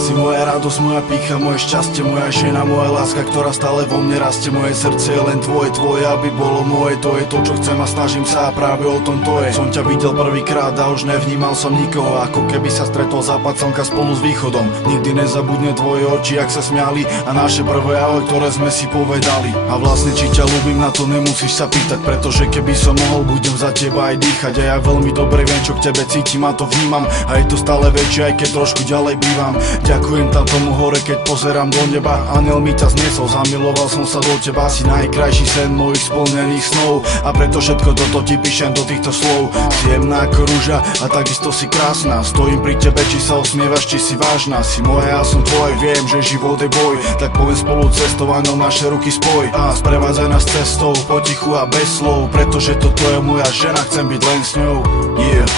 Si moja radosť, moja pýcha, moje šťastie, moja žena, moja láska, ktorá stále vo mne rastie. Moje srdce je len tvoje, aby bolo moje. To je to, čo chcem a snažím sa a práve o tom to je. Som ťa videl prvýkrát a už nevnímal som nikoho, ako keby sa stretol západ slnka spolu s východom. Nikdy nezabudne tvoje oči, jak sa smiali, a naše prvé ale, ktoré sme si povedali. A vlastne či ťa ľúbim, na to nemusíš sa pýtať, pretože keby som mohol, budem za teba aj dýchať. A ja veľmi dobre viem, čo k tebe cítim a to vnímam, a je to stále väčšie, aj keď trošku ďalej bývam. Ďakujem tam tomu hore, keď pozerám do neba. Aniel mi ťa zniesol, zamiloval som sa do teba. Si najkrajší sen mojich splnených snov, a preto všetko toto ti píšem do týchto slov. Si jemná ako rúža a takisto si krásna. Stojím pri tebe, či sa osmievaš, či si vážna. Si moja, ja som tvoj, viem, že život je boj. Tak poviem spolu cestovanou, naše ruky spoj a sprevádzaj nás cestou, potichu a bez slov. Pretože toto je moja žena, chcem byť len s ňou. Yeah.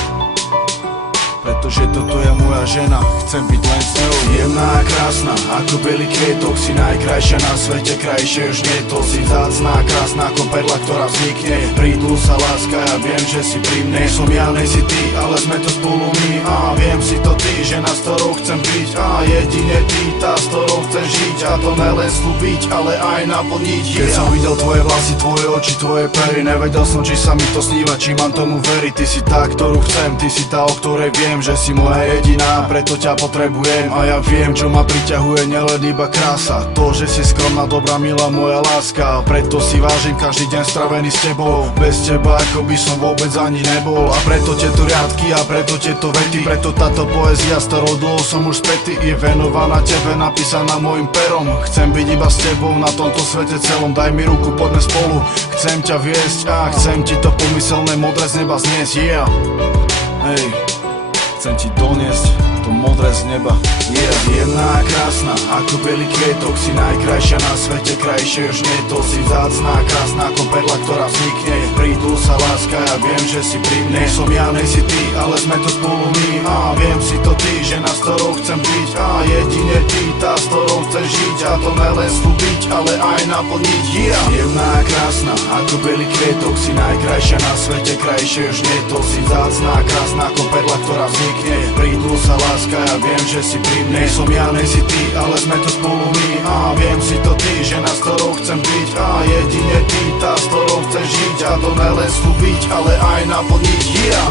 Pretože toto je moja žena, chcem byť len s ňou. Jemná a krásna, ako bielý kvietok. Si najkrajšia na svete, krajšie už nie to. Si vzácná a krásna ako perla, ktorá vznikne. Prídu sa láska, ja viem, že si pri mne. Som ja, nej si ty, ale sme to spolu my. A viem si to ty, žena, s ktorou chcem byť. A jedine ty, tá, s ktorou chcem žiť. A to nelen slúbiť, ale aj naplniť. Keď som videl tvoje vlasy, tvoje oči, tvoje pery, nevedel som, či sa mi to sníva, či mám tomu veriť. Ty si tá, ktorú chcem, ty si tá, o ktorej viem, že si moja jediná, preto ťa potrebujem. A ja viem, čo ma priťahuje, nielen iba krása. To, že si skromná, dobrá, milá moja láska. Preto si vážim každý deň stravený s tebou. Bez teba ako by som vôbec ani nebol. A preto tieto riadky a preto tieto vety. Preto táto poézia, s ktorou dlho som už spätý, je venovaná tebe, napísaná mojim perom. Chcem byť iba s tebou na tomto svete celom. Daj mi ruku, poďme spolu. Chcem ťa viesť a chcem ti to pomyselné modré z neba zniesť. Yeah. Hej. Chcem ti doniesť to modré z neba. Yeah. Jemná a krásna, ako bielý kvietok. Si najkrajšia na svete, krajšie už nie to. Si vzácná a krásna ako perla, ktorá vznikne. Prídu sa láska, ja viem, že si pri mne. Som ja, nej si ty, ale sme to spolu my. A viem si to ty, žena, s ktorou chcem byť. A jedine ty, tá, s ktorou chcem žiť. A to nelen slúbiť, ale aj naplniť. Yeah. Jemná a krásna, ako bielý kvietok. Si najkrajšia na svete, krajšie už nie to. Si vzácná a krásna ako perla, ktorá vznikne. Prídu sa láska, ja viem, že si pri mne. Som ja, nej si ty, ale sme to spolu my. A viem si to ty, žena, s ktorou chcem byť. A jedine ty, tá, s ktorou chcem žiť. A to nelen slúbiť, ale aj naplniť. Yeah.